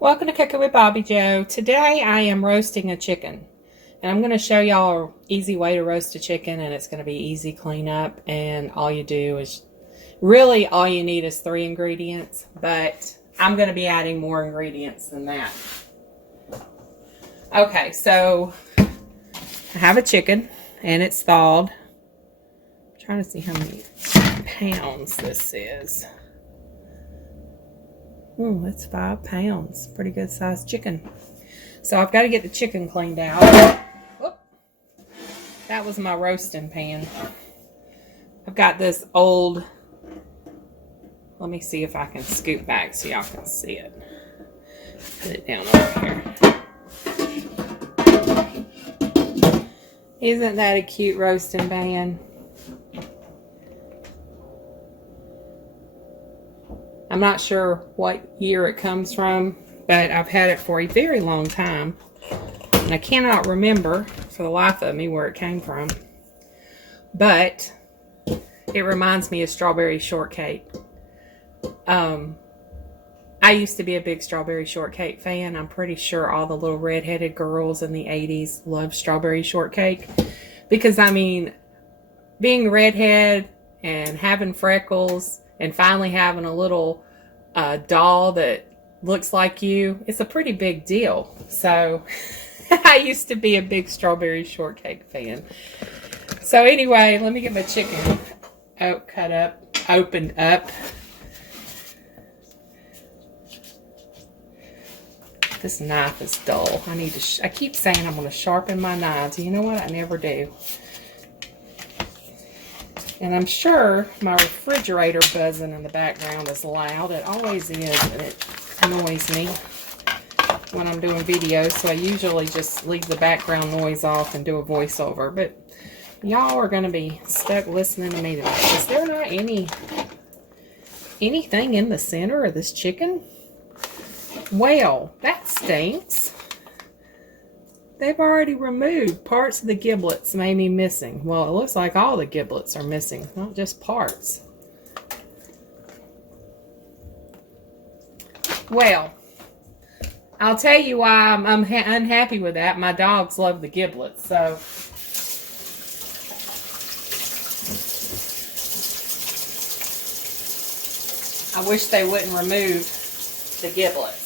Welcome to Cooking with Bobby Joe. Today I am roasting a chicken. And I'm going to show y'all an easy way to roast a chicken, and it's going to be easy cleanup. And all you do is, really all you need is 3 ingredients. But I'm going to be adding more ingredients than that. Okay, so I have a chicken and it's thawed. I'm trying to see how many pounds this is. Oh, that's 5 pounds. Pretty good sized chicken. So I've got to get the chicken cleaned out. Whoop. That was my roasting pan. I've got this old, let me see if I can scoot back so y'all can see it. Put it down over here. Isn't that a cute roasting pan? I'm not sure what year it comes from, but I've had it for a very long time. And I cannot remember for the life of me where it came from. But it reminds me of strawberry shortcake. I used to be a big strawberry shortcake fan. I'm pretty sure all the little redheaded girls in the 80s loved strawberry shortcake. Because, I mean, being a redhead and having freckles and finally having a little doll that looks like you, it's a pretty big deal. So I used to be a big strawberry shortcake fan. So anyway, let me get my chicken opened up. This knife is dull. I keep saying I'm going to sharpen my knives. You know what? I never do. And I'm sure my refrigerator buzzing in the background is loud. It always is, and it annoys me when I'm doing videos. So I usually just leave the background noise off and do a voiceover. But y'all are going to be stuck listening to me today. Is there not anything in the center of this chicken? Well, that stinks. They've already removed parts of the giblets, maybe missing. Well, it looks like all the giblets are missing, not just parts. Well, I'll tell you why I'm unhappy with that. My dogs love the giblets, so. I wish they wouldn't remove the giblets.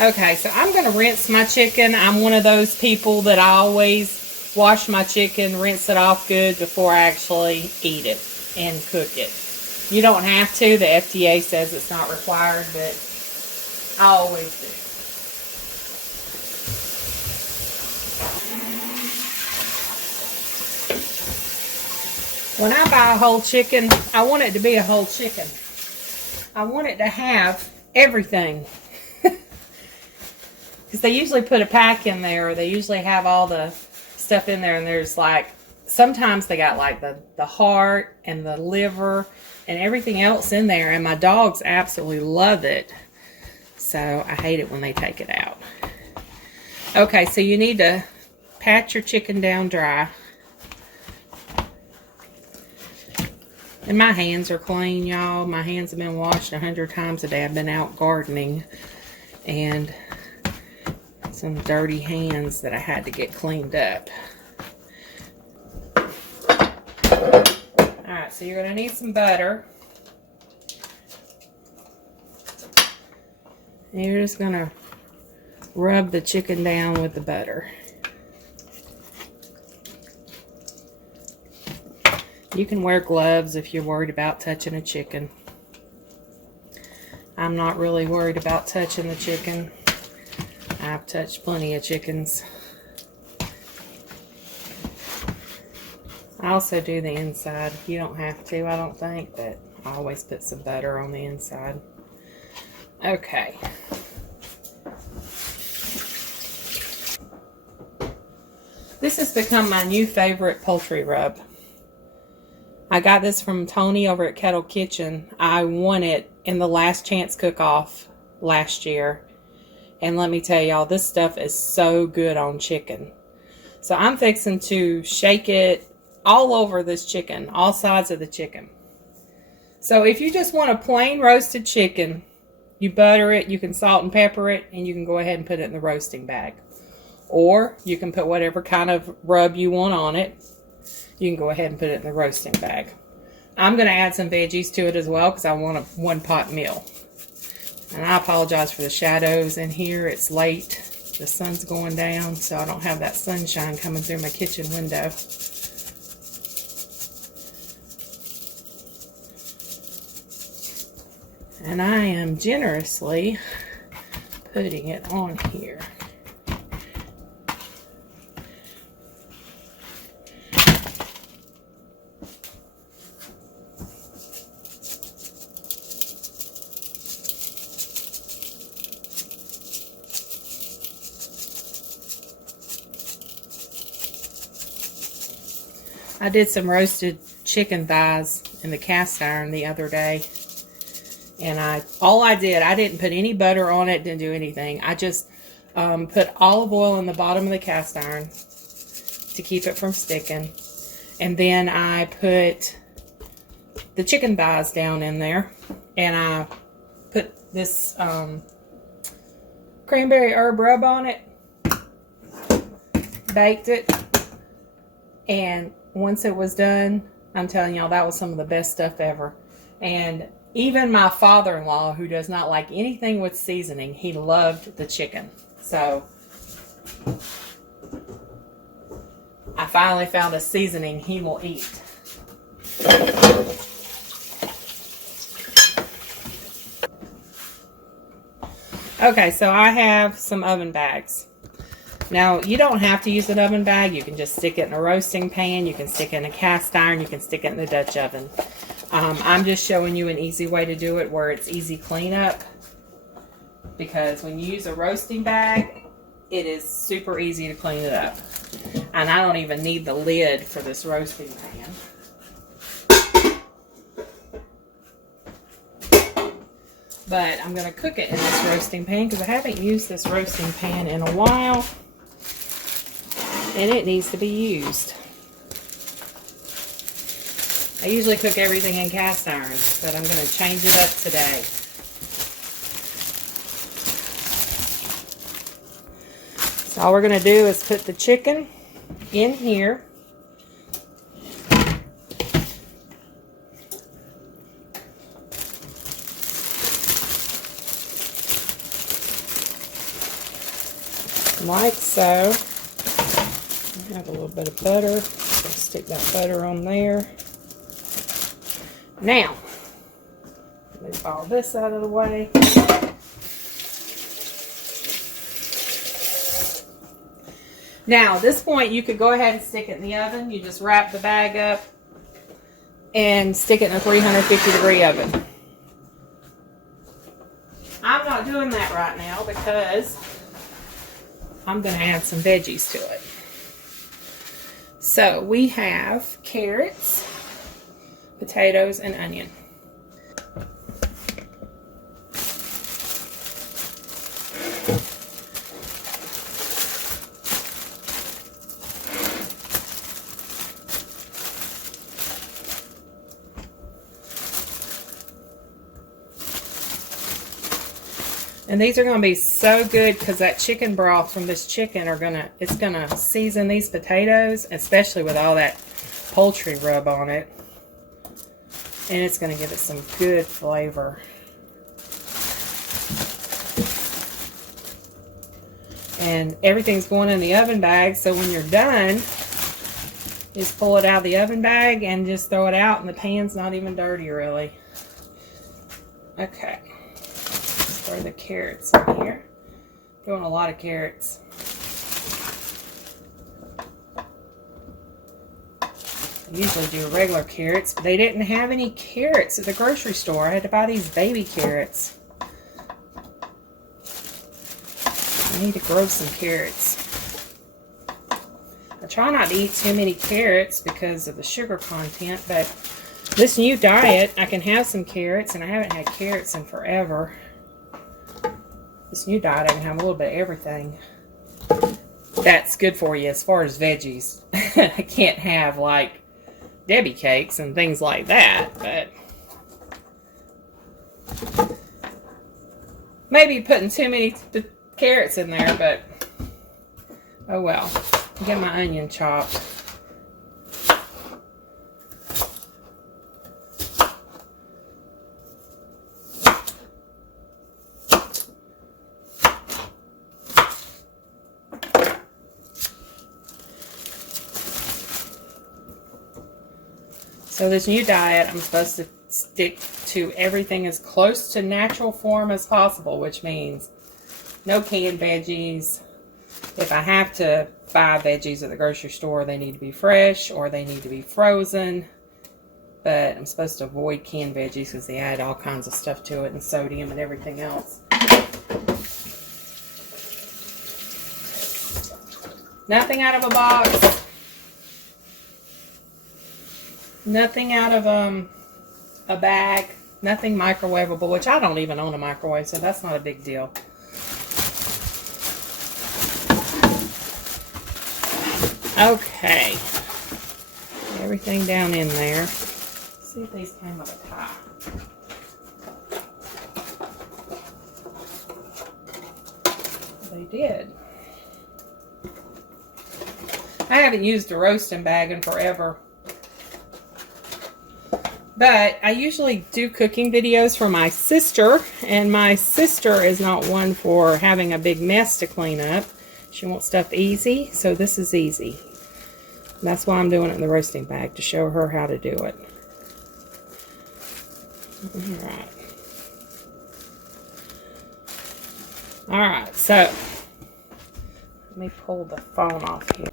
Okay, so I'm going to rinse my chicken. I'm one of those people that I always wash my chicken, rinse it off good before I actually eat it and cook it. You don't have to. The FDA says it's not required, but I always do. When I buy a whole chicken, I want it to be a whole chicken. I want it to have everything. Because they usually put a pack in there, or they usually have all the stuff in there, and there's like, sometimes they got like the heart and the liver and everything else in there, and my dogs absolutely love it. So I hate it when they take it out. Okay, so you need to pat your chicken down dry. And my hands are clean, y'all. My hands have been washed 100 times a day. I've been out gardening, and some dirty hands that I had to get cleaned up. Alright, so you're going to need some butter. And you're just going to rub the chicken down with the butter. You can wear gloves if you're worried about touching a chicken. I'm not really worried about touching the chicken. I've touched plenty of chickens. I also do the inside. You don't have to, I don't think, but I always put some butter on the inside. Okay. This has become my new favorite poultry rub. I got this from Tony over at Kettle Kitchen. I won it in the Last Chance Cook-Off last year. And let me tell y'all, this stuff is so good on chicken. So I'm fixing to shake it all over this chicken, all sides of the chicken. So if you just want a plain roasted chicken, you butter it, you can salt and pepper it, and you can go ahead and put it in the roasting bag. Or you can put whatever kind of rub you want on it. You can go ahead and put it in the roasting bag. I'm going to add some veggies to it as well because I want a one-pot meal. And I apologize for the shadows in here. It's late. The sun's going down, so I don't have that sunshine coming through my kitchen window. And I am generously putting it on here. I did some roasted chicken thighs in the cast iron the other day. And I didn't put any butter on it, didn't do anything. I just put olive oil in the bottom of the cast iron to keep it from sticking. And then I put the chicken thighs down in there. And I put this cranberry herb rub on it. Baked it. And once it was done, I'm telling y'all, that was some of the best stuff ever. And even my father-in-law, who does not like anything with seasoning, he loved the chicken. So I finally found a seasoning he will eat. Okay, so I have some oven bags. Now, you don't have to use an oven bag. You can just stick it in a roasting pan. You can stick it in a cast iron. You can stick it in the Dutch oven. I'm just showing you an easy way to do it where it's easy cleanup. Because when you use a roasting bag, it is super easy to clean it up. And I don't even need the lid for this roasting pan. But I'm going to cook it in this roasting pan because I haven't used this roasting pan in a while. And it needs to be used. I usually cook everything in cast iron, but I'm going to change it up today. So all we're going to do is put the chicken in here. Like so. I have a little bit of butter. So stick that butter on there. Now, move all this out of the way. Now, at this point, you could go ahead and stick it in the oven. You just wrap the bag up and stick it in a 350-degree oven. I'm not doing that right now because I'm going to add some veggies to it. So we have carrots, potatoes, and onion. And these are going to be so good because that chicken broth from this chicken it's going to season these potatoes, especially with all that poultry rub on it. And it's going to give it some good flavor. And everything's going in the oven bag, so when you're done, just pull it out of the oven bag and just throw it out, and the pan's not even dirty, really. Okay. Throw the carrots in here. Throwing a lot of carrots. I usually do regular carrots, but they didn't have any carrots at the grocery store. I had to buy these baby carrots. I need to grow some carrots. I try not to eat too many carrots because of the sugar content, but this new diet, I can have some carrots, and I haven't had carrots in forever. This new diet, I can have a little bit of everything. That's good for you as far as veggies. I can't have like Debbie cakes and things like that, but maybe putting too many carrots in there, but oh well. Get my onion chopped. So this new diet, I'm supposed to stick to everything as close to natural form as possible, which means no canned veggies. If I have to buy veggies at the grocery store, they need to be fresh or they need to be frozen. But I'm supposed to avoid canned veggies because they add all kinds of stuff to it and sodium and everything else. Nothing out of a box. Nothing out of a bag. Nothing microwavable, which I don't even own a microwave, so that's not a big deal. Okay. Everything down in there. Let's see if these came with a tie. They did. I haven't used a roasting bag in forever. But I usually do cooking videos for my sister, and my sister is not one for having a big mess to clean up. She wants stuff easy, so this is easy. And that's why I'm doing it in the roasting bag, to show her how to do it. Alright. Alright, so let me pull the phone off here.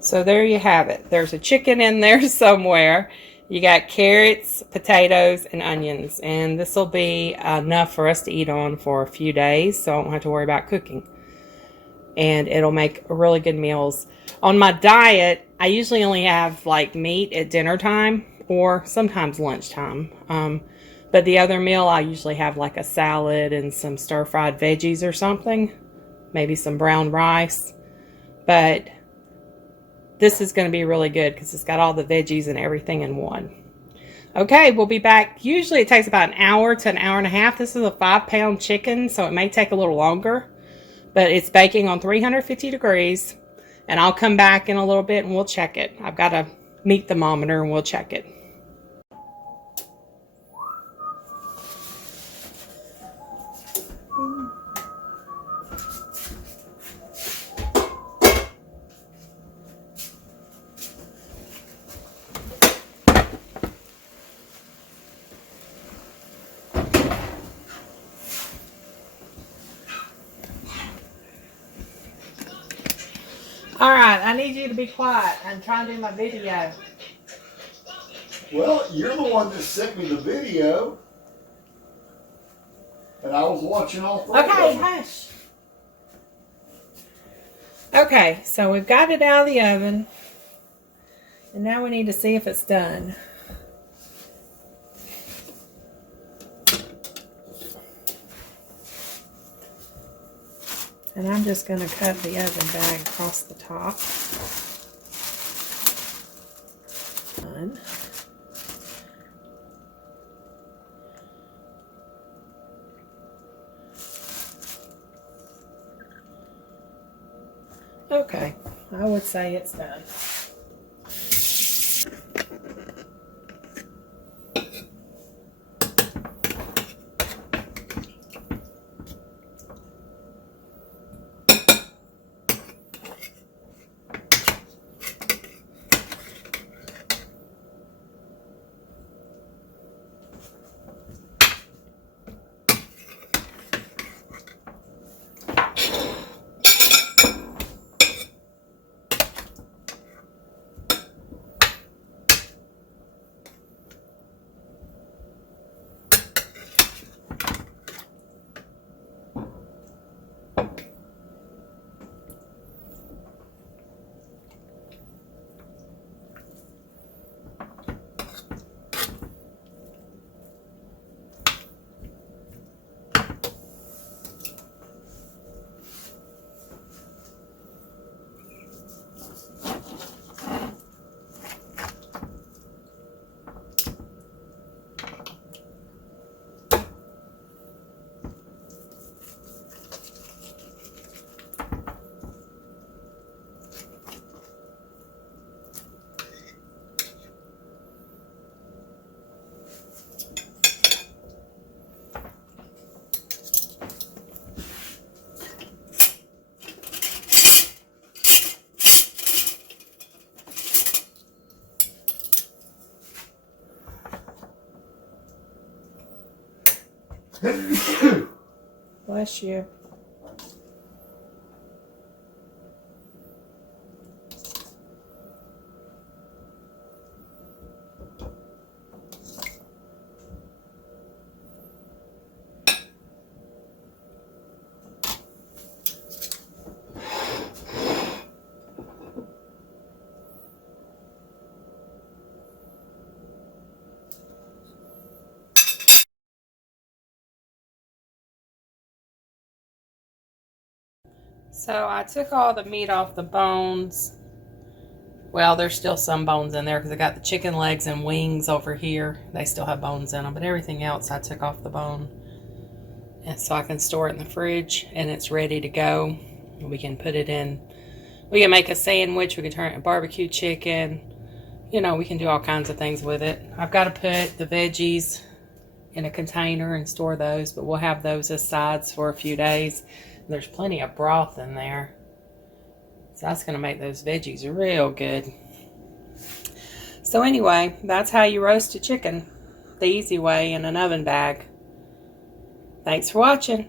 So there you have it. There's a chicken in there somewhere. You got carrots, potatoes, and onions. And this will be enough for us to eat on for a few days, so I don't have to worry about cooking. And it'll make really good meals. On my diet, I usually only have like meat at dinner time or sometimes lunchtime. But the other meal, I usually have like a salad and some stir-fried veggies or something. Maybe some brown rice. But this is going to be really good because it's got all the veggies and everything in one. Okay, we'll be back. Usually it takes about an hour to an hour and a half. This is a 5-pound chicken, so it may take a little longer. But it's baking on 350 degrees. And I'll come back in a little bit and we'll check it. I've got a meat thermometer and we'll check it. Alright, I need you to be quiet. I'm trying to do my video. Well, you're the one that sent me the video. And I was watching all three of Okay, them. hush. Okay, so we've got it out of the oven. And now we need to see if it's done. And I'm just going to cut the oven bag across the top. Done. Okay, I would say it's done. Bless you. So I took all the meat off the bones. Well, there's still some bones in there because I got the chicken legs and wings over here. They still have bones in them, but everything else I took off the bone. And so I can store it in the fridge and it's ready to go. We can put it in, we can make a sandwich, we can turn it into barbecue chicken. You know, we can do all kinds of things with it. I've got to put the veggies in a container and store those, but we'll have those as sides for a few days. There's plenty of broth in there. So that's going to make those veggies real good. So anyway, that's how you roast a chicken. The easy way in an oven bag. Thanks for watching.